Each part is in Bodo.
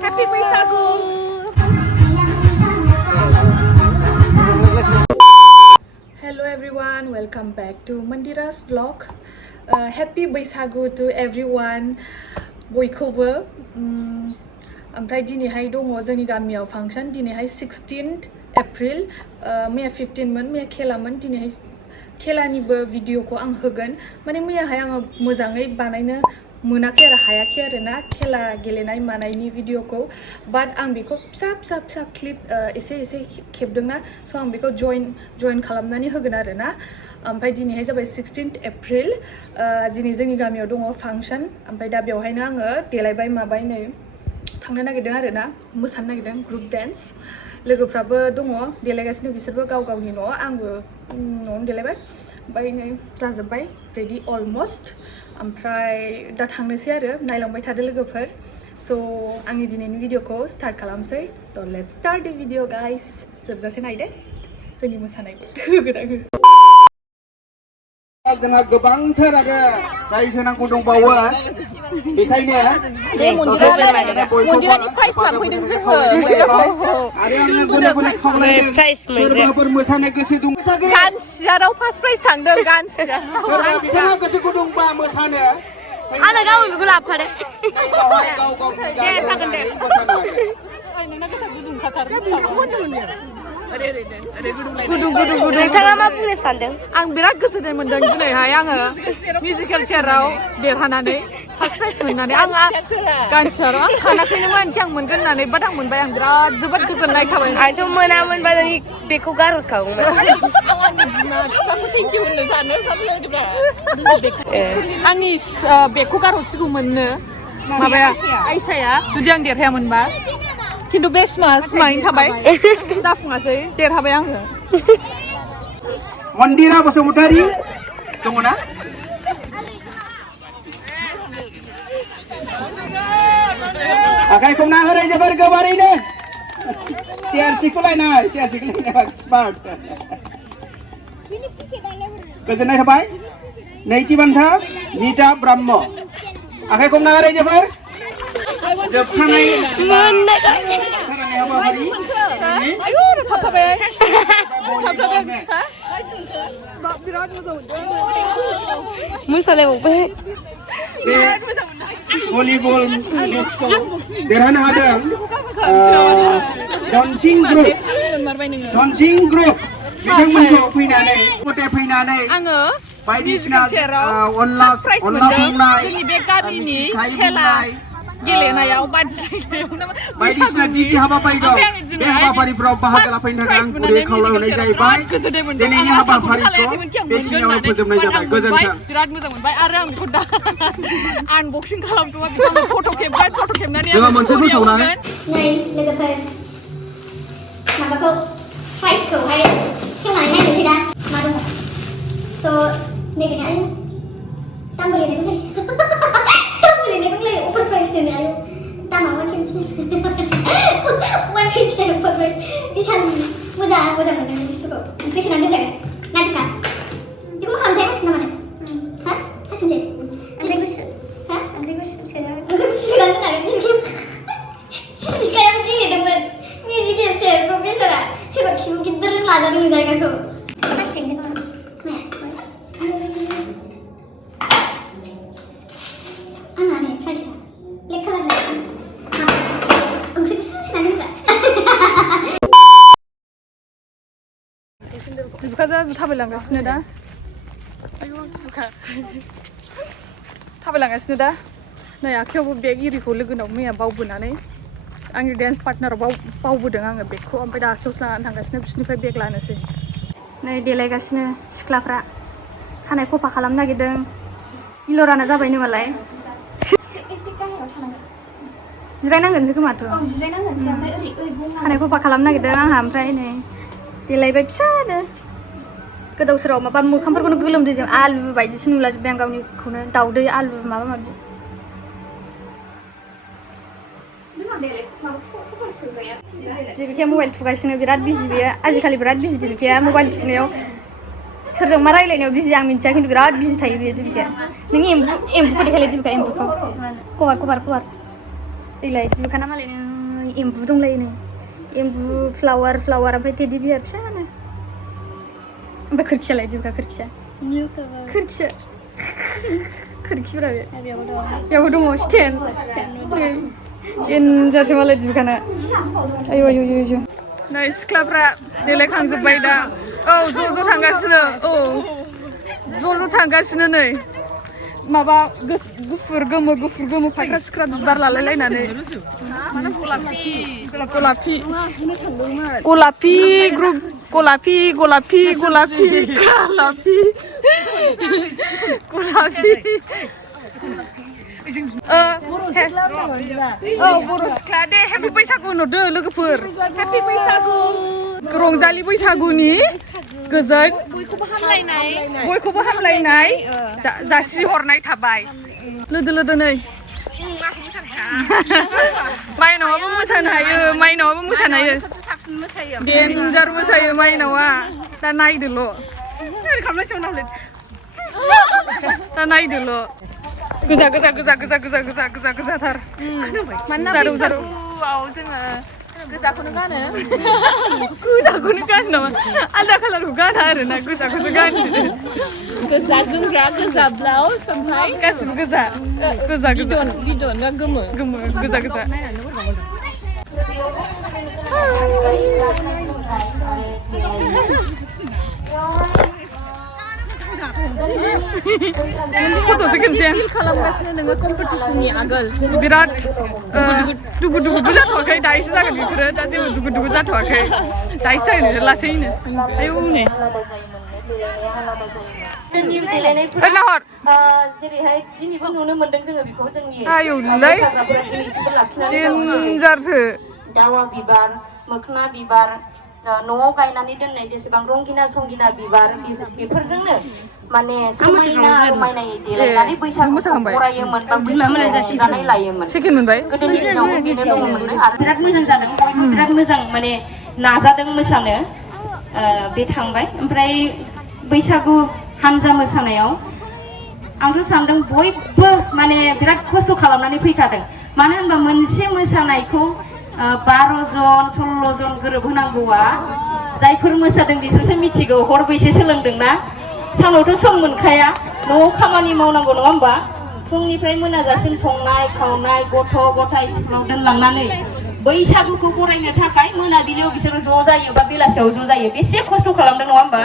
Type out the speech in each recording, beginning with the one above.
Happy Baisagu. Hello everyone, welcome back to Mandira's vlog. Happy Baisagu to everyone. बयखौबो ओमफ्राय दिनैहाय दङ जोंनि गामियाव फांसन दिनैहाय 16th April मैया 15 मोन मैया खेलामोन दिनैहाय खेलानिबो भिडिअखौ आं होगोन माने मैयाहाय आङो मोजाङै बानायनो मोनाखै आरो हायाखै आरो ना खेला गेलेनाय मानायनि भिडिअखौ बाट आं बेखौ फिसा क्लिप एसे खेबदोंना स' आं बेखौ जइन खालामनानै होगोन आरो ना ओमफ्राय दिनैहाय जाबाय 16th April दिनै जोंनि गामियाव दङ फांसन ओमफ्राय दा बेवहायनो आङो देलायबाय माबाय नै थांनो नागिरदों आरो ना मोसानो नागिरदों ग्रुप डान्स लोगोफ्राबो दङ देलायगासिनो बिसोरबो गाव गावनि न'आव आंबो न'आवनो देलायबाय ओमफ्राय नै जाजोब्बाय रेडि अलमस्ट ओमफ्राय दा थांनोसै आरो नायलांबाय थादो लोगोफोर स' आंनि दिनैनि भिडिअखौ स्टार्ट खालामसै थ' लेट्स स्टार्ट द भिडिअ गाइस जोबजासे नायदो जोंनि मोसानायखौ होगोन आङो जोंहा गोबांथार आरो प्राइज होनांगौ दंबावो बेखायनो मन्दिरानि प्राइज लांफैदों जोङो आरो आङो गले गले खावलायदों सोरबाफोर मोसानो गोसो दं गानसियाराव फार्स्ट प्राइज थांदों गानसियाराव गोसो गुदुंबा मोसानो आरो गाबोन बेखौ लाबोफादो गाव गावनि गाननानै मोसानो हागोन नोंना गोसो गुदुंखाथार गुदुं नोंथाङा मा बुंनो सानदों आं बिराद गोजोननाय मोनदों दिनैहाय आङो मिउजिकेल चेयाराव देरहानानै फार्स्ट प्राइज मोननानै आं गानसियाराव आं सानाखैनोमोन कि आं मोनगोन होननानै बाट आं मोनबाय आं बिराद जोबोद गोजोननाय थाबाय आंथ' मोनामोनबा बेखौ गारहरखागौमोन आंनि बेगखौ गारहरसिगौमोननो माबाया आइसाया जुदि आं देरहायामोनबा खिन्थु बे सिमाङैनो थाबाय जाफुङासै देरहाबाय आङो मन्दिरा बसुमतारी दङना आखाइखौ ना होराय जोबोर गोबारैनो सिआरसिखौ लायनाय स्मार्ट गोजोननाय थाबाय नैथि बान्था नीता ब्रह्म आखाइखौ ना होराय जोबोर जोबथारनाय हाबाफारि मोसालायबावबाय बे भलिबल मेचखौ देरहानो हादों डनसिं ग्रुप बिथांमोनखौ फैनानै आङो बायदिसिना अनला संनाय गेलेनायाव बायदिसिना जि हाबाफारि दं बे हाबाफारिफ्राव बाहागो लाफैनो थाखाय आं गुरै खावलायहरनाय जाहैबाय दिनैनि हाबाफारिखौ बेखिनियावनो फोजोबनाय जाबाय गोजोन्थों बिराद मोजां मोनबाय आरो आं बेखौ दा आनबक्सिं खालामदोंमोन बेखौ आं फट' खेबनानै जोंहा मोनसे फोसावनाय नै लोगोफोर माबाखौ प्राइसखौहाय खेवनानै नायनोसै दा मा दङ स' नैबेना दामबो लिरनाय दंलै अफार प्राइस दोनो आयु दामा 129 अफार प्राइस बिसाल मोजां मोनदों बुस्थुखौ ओमफ्राय सोनानै दोनलायबाय नाजिका बेखौ मा खालामथाय हासिन नामा हा हासिनसै ओमफ्राय गुसु हा ओमफ्राय गुसु सोनानै दोननानै जिनिकायाबो गेलेदोंमोन मिउजिकेल चेयार प्रफेसारा सोरबा खिबु गिदिर लाजादों जायगाखौ प्लास्टिकजों बिफाजों थाबायलांगासिनो दा आयु सुखा थाबायलांगासिनो दा नै आखायावबो बेग इरिखौ लोगोनाव मैया बावबोनानै आंनि डेन्स पार्टनाराव बावबोदों आङो बेगखौ ओमफ्राय दा आखायावसो लानानै थांगासिनो बिसोरनिफ्राय बेग लानोसै नै देलायगासिनो सिख्लाफ्रा खानाय खफा खालामनो नागिरदों इलराना जाबायनो मालाय जिरायनांगोनसो खोमाथ' खानाय खफा खालामनो नागिरदों आंहा ओमफ्राय नै देलायबाय फिसानो गोदाव सोराव माबा मोखांफोरखौनो गोलोमदैजों आलु बायदिसो नुलाजोब्बाय आं गावनिखौनो दाउदै आलु माबा माबि दिबिकाया मबाइल थुगासिनो बिराद बिजि बेयो आजिखालि बिराद बिजि दिबिकाया मबाइल थुनायाव सोरजों मा रायलायनायाव बिजि आं मिन्थिया खिन्थु बिराद बिजि थायो बेयो दिबिकाया नोंनि एम्बुखौ देखायलाय दिबिका एम्बुखौ कभार इलाय जिबखाना मालायनो एम्बु दंलायो नै एम्बु फ्लावार ओमफ्राय टेडि बियार फिसानो ओमफ्राय खोरखियालाय जिबखा खोरखिया खोरखिफोरा बेयावबो दङ स्टेन एनजारसो मालाय जिबखाना आयु नै सिख्लाफ्रा देलायखांजोब्बाय दा औ ज' थांगासिनो ज' थांगासिनो नै माबा गुफुर गोमो फाख्रा सिख्रा बिबार लालायलायनानै गलापि ग्रुप गलापि बर' सिख्ला दे हेपि बैसागु होनहरदो लोगोफोर हेपि बैसागु रंजालि बैसागुनि गोजोन बयखौबो हामलायनाय जासिहरनाय थाबाय लोदो नै माइनावाबो मोसानो हायो डेन्जार मोसायो माइनावा दा नायदोल' गोजाथार मानोना बैसागुआव जोङो गोजाखौनो गानो नामा आलदा कालारखौ गाना आरोना गोजाखौसो गानो गोजा जोमग्रा गोजा ब्लाउस ओमफ्राय गासिबो गोजा बिदन गोमो गोजा फट'सो खेबसे खालामगासिनो नोङो कम्पिटिसननि आगोल बिराद दुगु जाथ'वाखै दायोसो जागोन बेफोरो दा जेबो दुगु जाथ'वाखै दायोसो जागोन लासैनो आयौ नै नाहर जेरैहाय दिनैबो नुनो मोन्दों जोङो बेखौ जोंनि आयौलै डेन्जारसो दावा बिबार मोखोना बिबार न'आव गायनानै दोननाय जेसेबां रंगिना संगिना बिबार बेफोरजोंनो माने समायना रमायनायै देलायनानै बैसागुखौ बरायोमोन बा रंजानाय लायोमोन सेकेन्ड मोनबाय गोदोनि दिनावबो बेनो दङमोन आरो बिराद मोजां जादों बयबो बिराद मोजां माने नाजादों मोसानो बे थांबाय ओमफ्राय बैसागु हानजा मोसानायाव आंथ' सानदों बयबो माने बिराद खस्थ' खालामनानै फैखादों मानो होनबा मोनसे मोसानायखौ 12 जन 16 जन गोरोबहोनांगौआ जायफोर मोसादों बिसोरसो मिथिगौ हरबैसे सोलोंदोंना सानावथ' सम मोनखाया न'आव खामानि मावनांगौ नङा होमबा फुंनिफ्राय मोनाजासिम संनाय खावनाय गथ' गथाय स्कुलाव दोनलांनानै बैसागुखौ बरायनो थाखाय मोनाबिलियाव बिसोरो ज' जायो बा बेलासियाव ज' जायो बेसे खस्थ' खालामदों नङा होमबा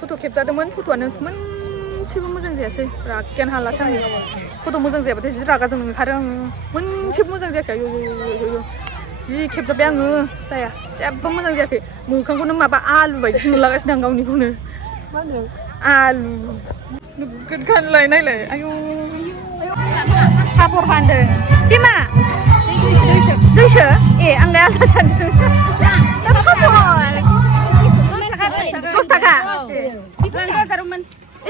फट' खेबजादोंमोन फट'आनो मोनसेबो मोजां जायासै रागायानो हालासै आङो फट' मोजां जायाबाथाय जि रागा जोंनो ओंखारो आङो मोनसेबो मोजां जायाखै जि खेबजाबाय आङो जाया जेबो मोजां जायाखै मोखांखौनो माबा आलु बायदि नुलागासिनो आं गावनिखौनो आलु नोगोद गानलाय नायलाय आयौ पापर फानदों बिमा दैसो ए आंलाय आलदा सानदों 10 थाखा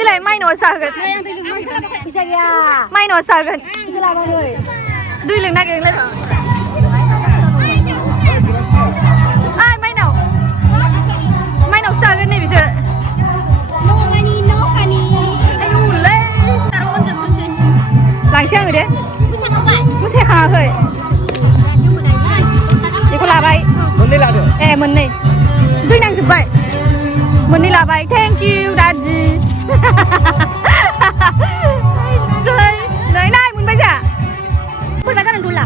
इलाय माइनावा जाहोगोन माइनावा जाहोगोन दै लोंनो नागिरदोंलाय माइनावसो जागोन नै बिसोर लांसै आङो दे मोसाखाङाखै बेखौ लाबाय मोननै लादो ए मोननै दै नांजोब्बाय मोननै लाबाय थेंक इउ दादि नै मोनबाय जा बोरैबा जानानै दंला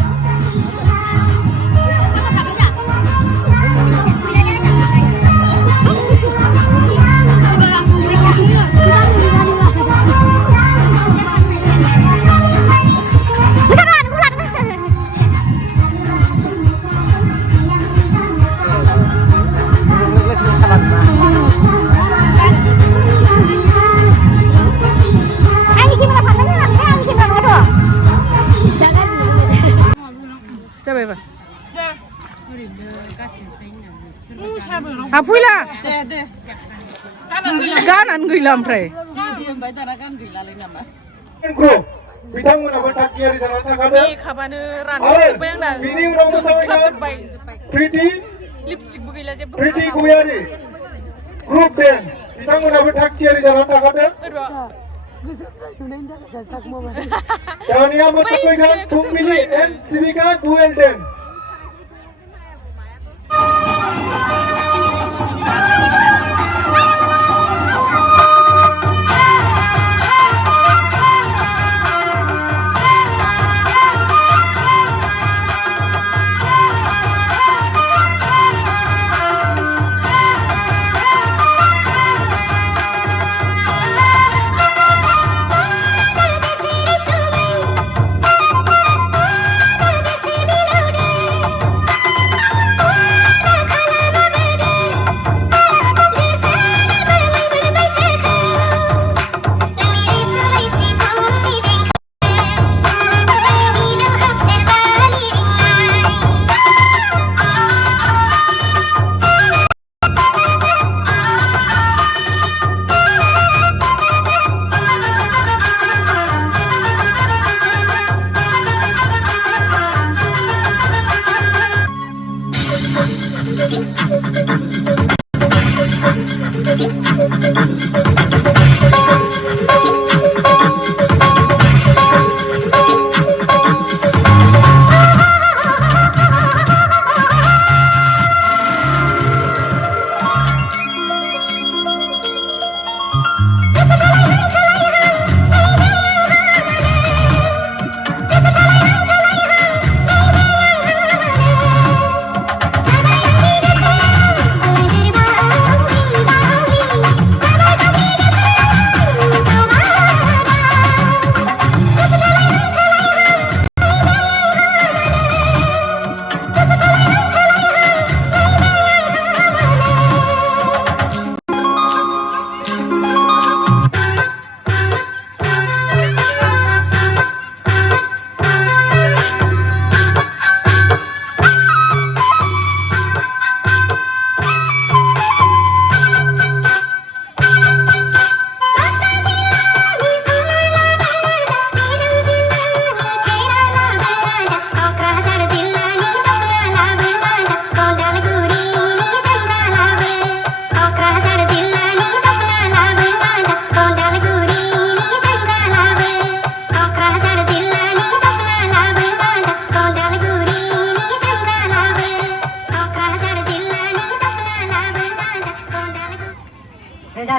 फैला गानानै गैला ओमफ्राय बिथांमोनाबो थागियारि जानानै थाखादों मेकआपानो रानजोब्बाय आंना जोबख्लाबजोब्बाय लिपस्टिकबो गैला जेबो प्रिति गयारि ग्रुप डेन्स बिथांमोनाबो थागियारि जानानै थाखादों Dania Motokoigan, Tumbili and Civica dual dance.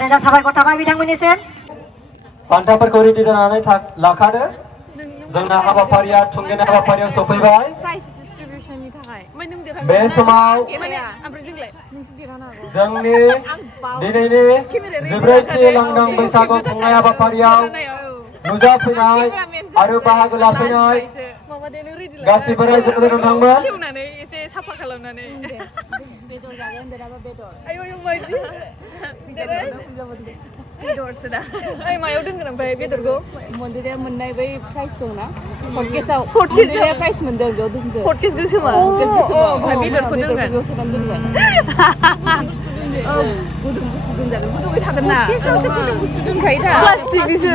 रोजा साबायखर थाबाय बिथांमोननिसिम बान्थाफोरखौ रेडि जानानै लाखादो जोंना हाबाफारिया थुंगेनाय हाबाफारियाव सफैबाय बे समाव जोंनि दिनैनि जिब्रैथि लांदां बैसागु खुंनाय हाबाफारियाव नुजाफैनाय आरो बाहागो लाफैनाय गासिबो रायजो नोंथांमोन मायाव दोनगोन ओमफ्राय बेदरखौ मन्दिरा मोननाय बै प्राइज दंना हटकेसआव मन्दिरा प्राइज मोनदों ज' दोनदों हटकेस गोसोमा ओमफ्राय बेदरखौ दोनगोन सोनानै दोनगोन गुदुं बुस्थु दोनजागोन गुदुङै थागोन ना केसावसो गुदुं बुस्थु दोनखायो दा प्लास्टिकनिसो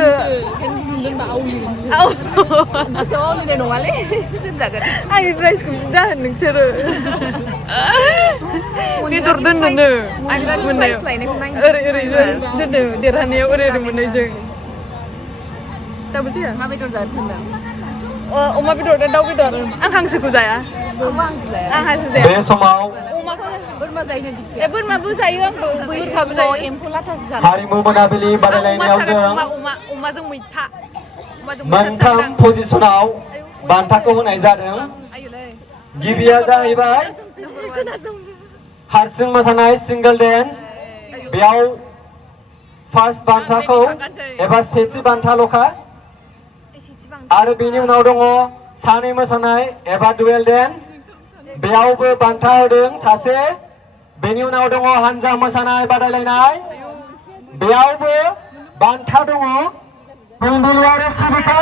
दोनबा आवलिगोन गोसोआव आवलिनाय नङालै दोनजागोन आंनि प्राइजखौ दा होन नोंसोरो बेदर दोननोनो आं मोननायाव ओरै ओरै दोननो देरहानायाव ओरै ओरै मोननायजों दाबो जाया मा बेदर जानो सानदों अमा बेदर दाउ बेदर आं हांसोखौ जाया आं हांसो जाया बे समाव बोरमा जायो बोरमाबो जायो आंबो बैसागुआव एम्फौ लाथासो जानो हारिमु मोनाबिलि बादायलायनायाव जों अमाजों मैथा मोनथाम पजिशनाव बान्थाखौ होनाय जादों गिबिया जाहैबाय हारसिं मोसानाय सिंगल डेन्स बेयाव फार्स्ट बान्थाखौ एबा सेथि बान्थाल'खा आरो बेनि उनाव दङ सानै मोसानाय एबा डुएल डेन्स बेयावबो बान्था होदों सासे बेनि उनाव दङ हानजा मोसानाय बादायलायनाय बेयावबो बान्था दङ फुंबिलि आरो सिबिका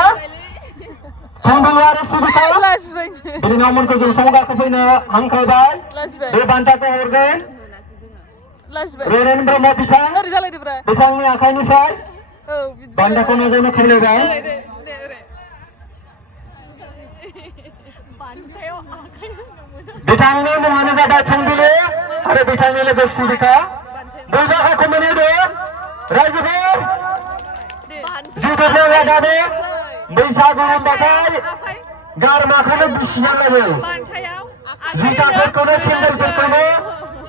बिनानावमोनखौ जों सम गाखोफैनो हांख्रायबाय बे बान्थाखौ हरगोन रेरेन ब्रह्म बिथांनि आखाइनिफ्राय बान्थाखौ नाजावनो खावलायबाय बिथांनि मुङानो जाबाय फुंबिलि आरो बिथांनि लोगो सिबिका बयबो हाखौ मोनहैदो रायजोफोर जुथाखौ लानानै बैसागु होनबाथाय गारमाखौनो बिसिना लायो जुथाफोरखौनो सेन्देलफोरखौनो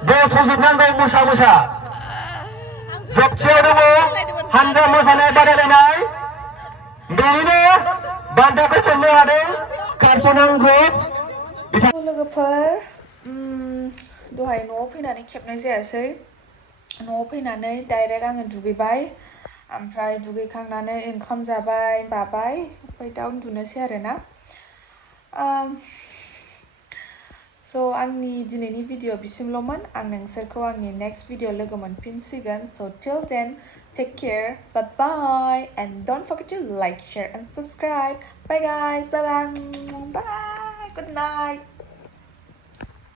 बस'जोबनांगौ मोसा मोसा जोबथियाव दङ हानजा मोसानाय बादायलायनाय बेनिनो बान्थाखौ मोननो हादों कारसनांगौ लोगोफोर दहाय न'आव फैनानै खेबनाय जायासै न'आव फैनानै डाइरेक्ट आङो दुगैबाय ओमफ्राय दुगैखांनानै ओंखाम जाबाय बाबाय ओमफ्राय दा उन्दुनोसै आरोना स' आंनि दिनैनि भिडिअ बिसिमल'मोन आं नोंसोरखौ आंनि नेक्स्ट भिडिअ लोगो मोनफिनसिगोन स' till then take care bye bye and don't forget to like share and subscribe bye guys bye bye good night